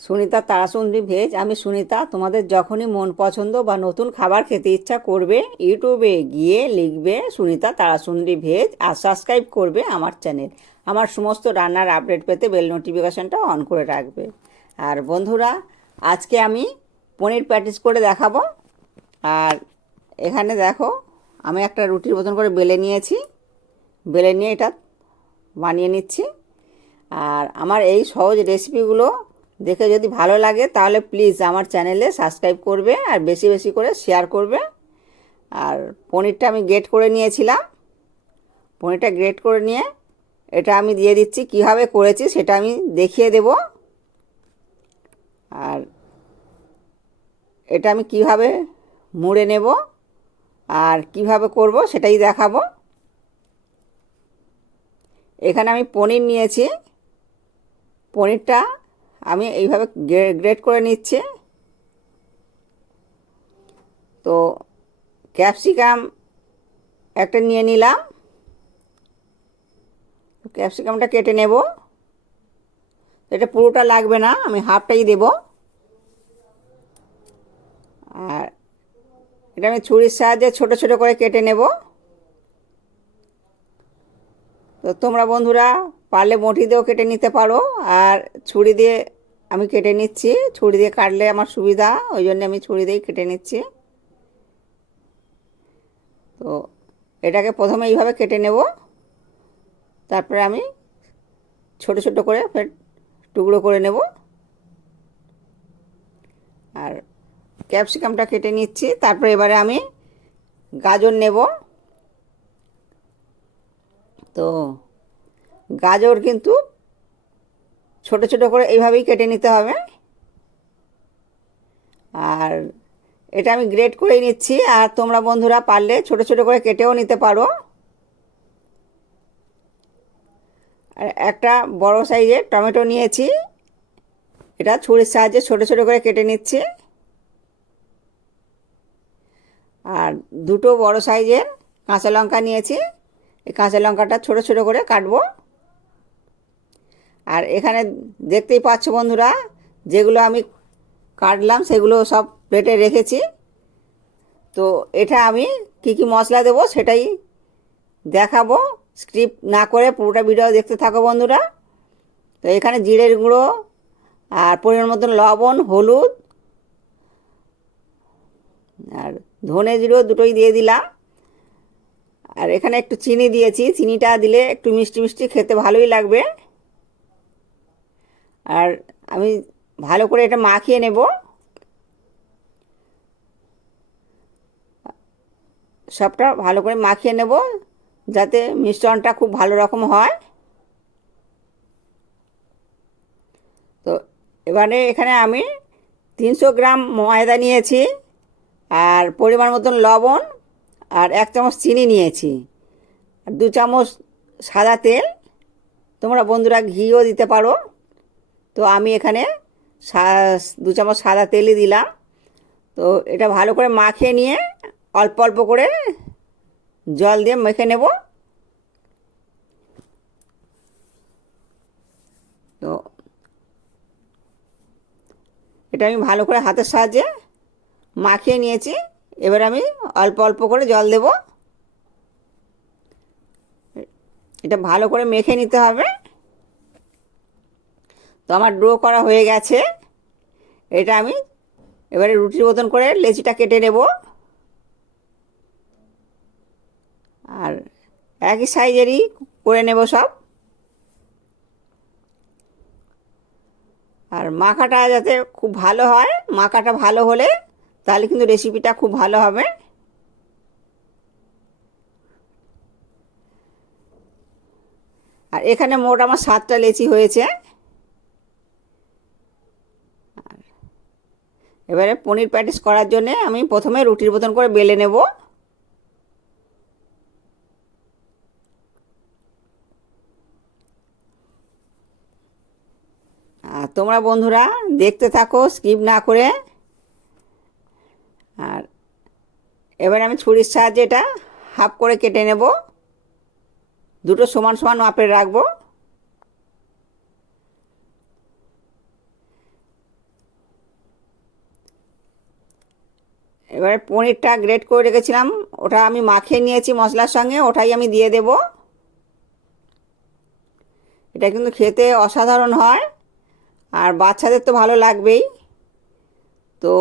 Sunita Tarasundari veg, আমি সুনিতা, তোমাদের যখনই মন পছন্দ বা নতুন খাবার খেতে ইচ্ছা করবে, ইউটিউবে গিয়ে লিখবে সুনিতা তারাসুন্দরী ভেজ আর সাবস্ক্রাইব করবে আমার চ্যানেল। আমার সমস্ত রান্নার আপডেট পেতে বেল নোটিফিকেশানটা অন করে রাখবে। আর বন্ধুরা, আজকে আমি পনির প্যাটিস করে দেখাবো। আর এখানে দেখো, আমি একটা রুটির মতন করে বেলে নিয়েছি। বেলে নিয়ে এটা বানিয়ে নিচ্ছি। আর আমার এই সহজ রেসিপিগুলো দেখে যদি ভালো লাগে, তাহলে প্লিজ আমার চ্যানেলে সাবস্ক্রাইব করবে আর বেশি বেশি করে শেয়ার করবে। আর পনিরটা আমি গ্রেট করে নিয়েছিলাম। পনিরটা গ্রেট করে নিয়ে এটা আমি দিয়ে দিচ্ছি, কীভাবে করেছি সেটা আমি দেখিয়ে দেব। আর এটা আমি কীভাবে মুড়ে নেব আর কীভাবে করব সেটাই দেখাবো। এখানে আমি পনির নিয়েছি। পনিরটা আমি এইভাবে গ্রেড করে নিচ্ছি। তো ক্যাপসিকাম একটা নিয়ে নিলাম। ক্যাপসিকামটা কেটে নেব। এটা পুরোটা লাগবে না, আমি হাফটাই দেব। আর এটা আমি ছুরির সাহায্যে ছোট ছোট করে কেটে নেব। তো তোমরা বন্ধুরা পারলে মটি দিয়েও কেটে নিতে পারো, আর ছুরি দিয়ে আমি কেটে নিচ্ছি, ছুরি দিয়ে কাটলে আমার সুবিধা, ওই জন্য আমি ছুরি দিয়েই কেটে নিচ্ছি। তো এটাকে প্রথমে এইভাবে কেটে নেব, তারপরে আমি ছোট ছোট করে ফের টুকরো করে নেব। আর ক্যাপসিকামটা কেটে নিচ্ছি, তারপরে এবারে আমি গাজর নেব। তো গাজর কিন্তু ছোট ছোট করে এইভাবেই কেটে নিতে হবে। আর এটা আমি গ্রেট করেই নিচ্ছি, আর তোমরা বন্ধুরা পারলে ছোট ছোট করে কেটেও নিতে পারো। আর একটা বড় সাইজের টমেটো নিয়েছি, এটা ছুরির সাহায্যে ছোট ছোট করে কেটে নিচ্ছি। আর দুটো বড় সাইজের কাঁচা লঙ্কা নিয়েছি, এই কাঁচা লঙ্কাটা ছোট ছোট করে কাটবো। আর এখানে দেখতেই পাচ্ছ বন্ধুরা, যেগুলো আমি কাটলাম সেগুলো সব প্লেটে রেখেছি। তো এটা আমি কি কি মশলা দেবো সেটাই দেখাবো। স্ক্রিপ্ট না করে পুরোটা ভিডিও দেখতে থাকো বন্ধুরা। তো এখানে জিরের গুঁড়ো আর পরিমাণ মতন লবণ, হলুদ আর ধনে জিরো দুটোই দিয়ে দিলাম। আর এখানে একটু চিনি দিয়েছি। চিনিটা দিলে একটু মিষ্টি মিষ্টি খেতে ভালোই লাগবে। আর আমি ভালো করে এটা মাখিয়ে নেব। সবটা ভালো করে মাখিয়ে নেব যাতে মিশ্রণটা খুব ভালো রকম হয়। তো এবারে এখানে আমি তিনশো গ্রাম ময়দা নিয়েছি আর পরিমাণ মতন লবণ আর এক চামচ চিনি নিয়েছি আর দু চামচ সাদা তেল। তোমরা বন্ধুরা ঘিও দিতে পারো। তো আমি এখানে দু চামচ সাদা তেলই দিলাম। তো এটা ভালো করে মাখিয়ে নিয়ে অল্প অল্প করে জল দিয়ে মেখে নেব। তো এটা আমি ভালো করে হাতের সাহায্যে মাখিয়ে নিয়েছি। এবার আমি অল্প অল্প করে জল দেব। এটা ভালো করে মেখে নিতে হবে। তো আমার ড্রো করা হয়ে গেছে। এটা আমি এবারে রুটির মতন করে লেচিটা কেটে নেব। আর একই সাইজেরই করে নেব সব। আর মাখাটা যাতে খুব ভালো হয়, মাখাটা ভালো হলে তাহলে কিন্তু রেসিপিটা খুব ভালো হবে। আর এখানে মোট আমার সাতটা লেচি হয়েছে। এবারে পনির প্যাটিস করার জন্যে আমি প্রথমে রুটির মতন করে বেলে নেব। আর তোমরা বন্ধুরা দেখতে থাকো স্কিপ না করে। আর এবার আমি ছুরির সাহায্যে এটা হাফ করে কেটে নেব। দুটো সমান সমান মাপের রাখব। এবারে পনিরটা গ্রেট করে রেখেছিলাম। ওটা আমি মাখিয়ে নিয়েছি মশলার সঙ্গে, ওটাই আমি দিয়ে দেব। এটা কিন্তু খেতে অসাধারণ হয়, আর বাচ্চাদের তো ভালো লাগবেই। তো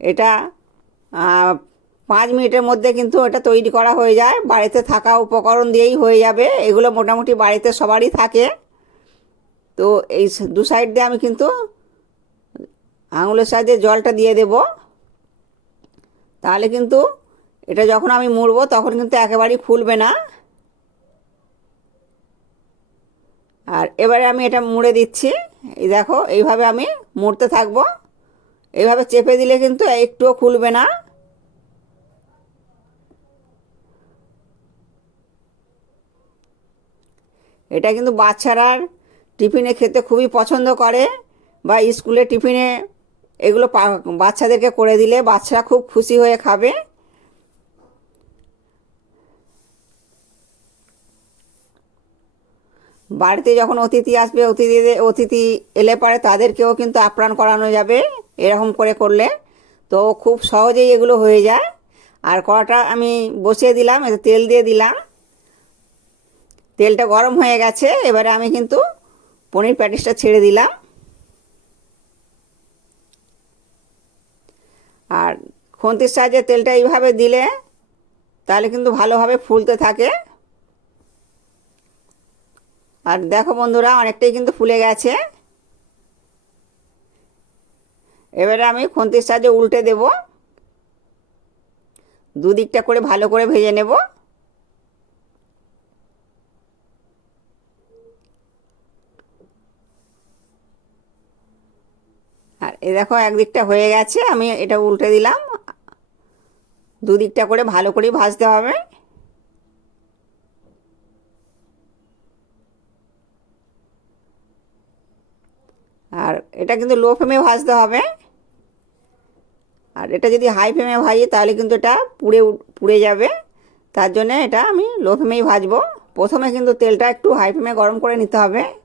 এটা পাঁচ মিনিটের মধ্যে কিন্তু এটা তৈরি করা হয়ে যায়। বাড়িতে থাকা উপকরণ দিয়েই হয়ে যাবে। এগুলো মোটামুটি বাড়িতে সবারই থাকে। তো এই দু সাইড দিয়ে আমি কিন্তু আঙুলের সাহায্যে জলটা দিয়ে দেব। তাহলে কিন্তু এটা যখন আমি মুড়বো তখন কিন্তু একেবারেই ফুলবে না। আর এবারে আমি এটা মুড়ে দিচ্ছি। এই দেখো, এইভাবে আমি মুড়তে থাকব। এইভাবে চেপে দিলে কিন্তু একটুও খুলবে না। এটা কিন্তু বাচ্চারা টিফিনে খেতে খুবই পছন্দ করে বা স্কুলে টিফিনে এগুলো বাচ্চাদেরকে করে দিলে বাচ্চারা খুব খুশি হয়ে খাবে। বাড়িতে যখন অতিথি আসবে, অতিথিদের, অতিথি এলে পরে তাদেরকেও কিন্তু আপ্যায়ন করানো যাবে, এরকম করে করলে। তো খুব সহজেই এগুলো হয়ে যায়। আর কড়াটা আমি বসিয়ে দিলাম, এতে তেল দিয়ে দিলাম। তেলটা গরম হয়ে গেছে, এবারে আমি কিন্তু পনির প্যাটিসটা ছেড়ে দিলাম। আর খুন্তির সাহায্যে তেলটা এইভাবে দিলে তাহলে কিন্তু ভালোভাবে ফুলতে থাকে। আর দেখো বন্ধুরা, অনেকটাই কিন্তু ফুলে গেছে। এবারে আমি খুন্তির সাহায্যে উল্টে দেব। দুদিকটা করে ভালো করে ভেজে নেব। এ দেখো, একদিকটা হয়ে গেছে, আমি এটা উল্টে দিলাম। দুদিকটা করে ভালো করে ভাজতে হবে। আর এটা কিন্তু লো ফ্লেমে ভাজতে হবে। আর এটা যদি হাই ফ্লেমে ভাজি, তাহলে কিন্তু এটা পুড়ে পুড়ে যাবে। তার জন্য এটা আমি লো ফ্লেমেই ভাজবো। প্রথমে কিন্তু তেলটা একটু হাই ফ্লেমে গরম করে নিতে হবে।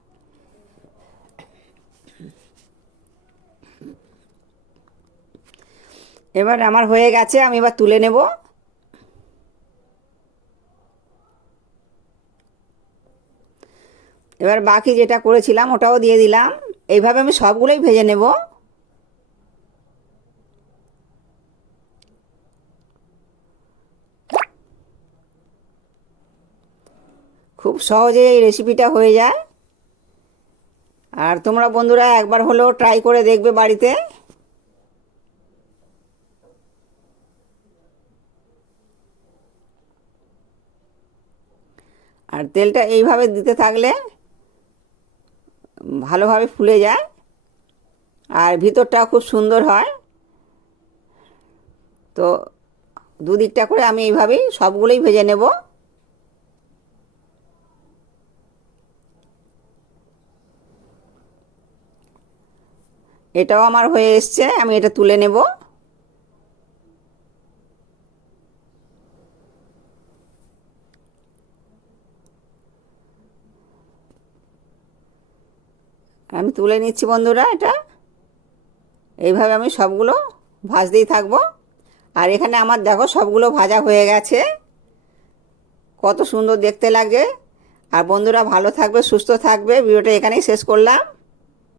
এবার আমার হয়ে গেছে, আমি এবার তুলে নেব। এবার বাকি যেটা করেছিলাম, ওটাও দিয়ে দিলাম। এইভাবে আমি সবগুলোই ভেজে নেব। খুব সহজে এই রেসিপিটা হয়ে যায়। আর তোমরা বন্ধুরা একবার হলেও ট্রাই করে দেখবে বাড়িতে। আর তেলটা এইভাবে দিতে থাকলে ভালোভাবে ফুলে যায়। আর ভিতরটাও খুব সুন্দর হয়। তো দুদিকটা করে আমি এইভাবেই সবগুলোই ভেজে নেব। এটাও আমার হয়ে এসছে, আমি এটা তুলে নেব। আমি তুলে নিচ্ছি বন্ধুরা এটা। এইভাবে আমি সবগুলো ভাজতেই থাকব। আর এখানে আমার দেখো সবগুলো ভাজা হয়ে গেছে। কত সুন্দর দেখতে লাগে আর বন্ধুরা ভালো থাকবে, সুস্থ থাকবে। ভিডিওটা এখানেই শেষ করলাম।